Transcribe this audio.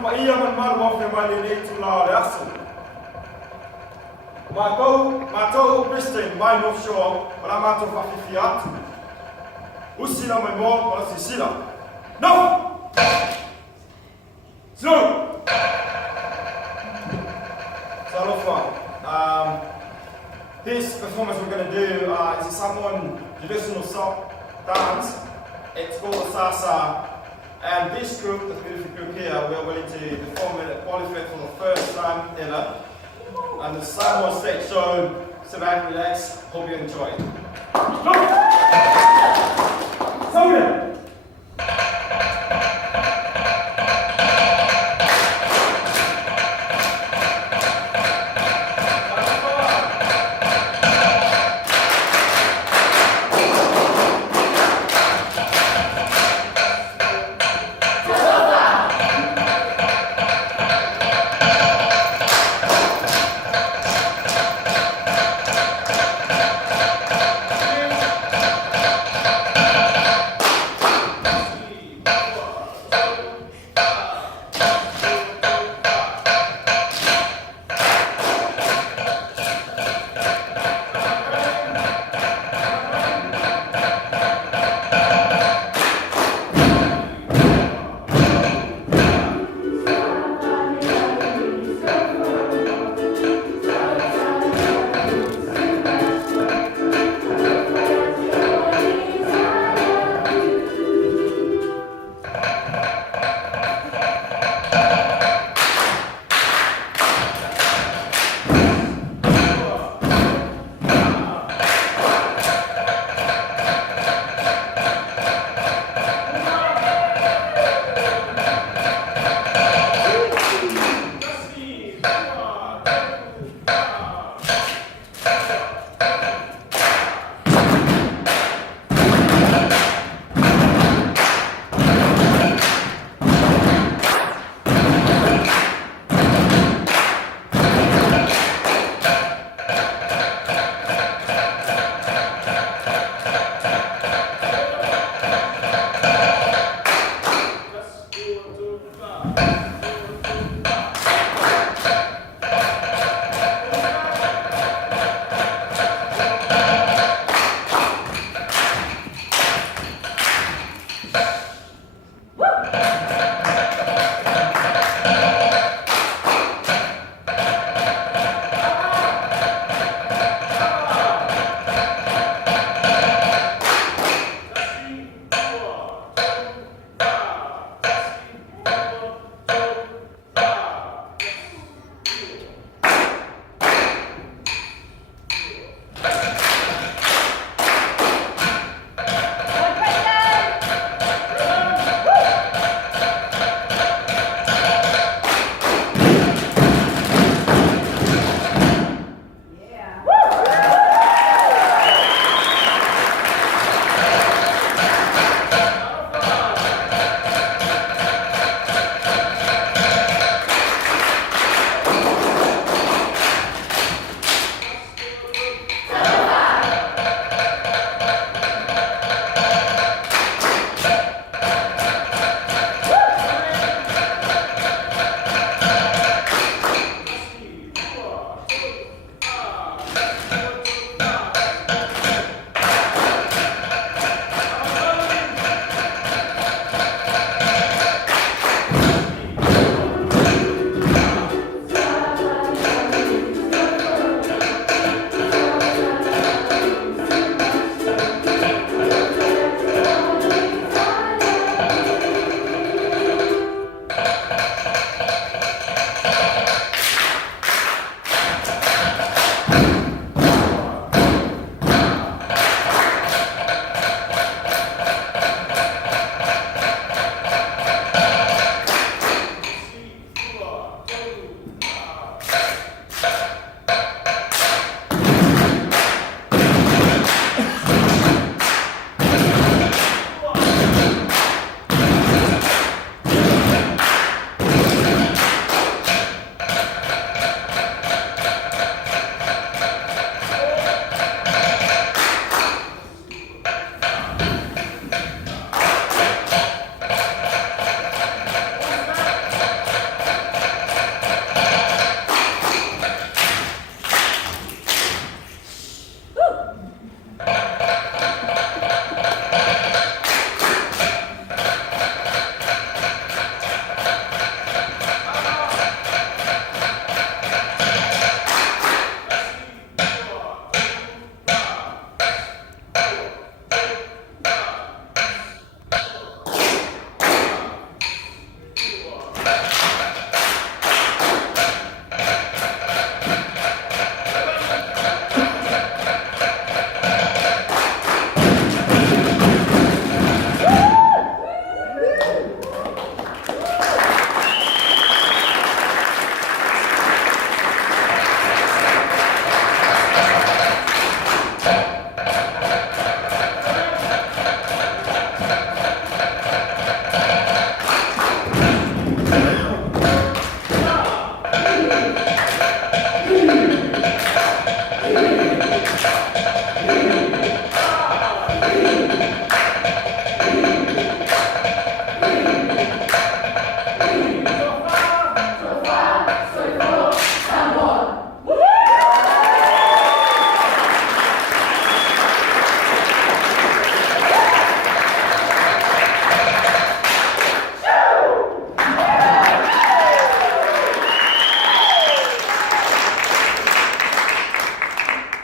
pa ia man maru afe mai nei tu la le asu. Mātou Kristin mai North Shore, para mātou whawhiwhi atu. Usina mai mō, para si sila. No! Slow! So alofa. This performance we're going to do is a Samoan traditional sock dance. It's called Sasa. And this group, this beautiful group here, we're willing to perform it at Polyfest for the first time ever. And the Samoan stage, so sit back, relax, hope you enjoy it. Go!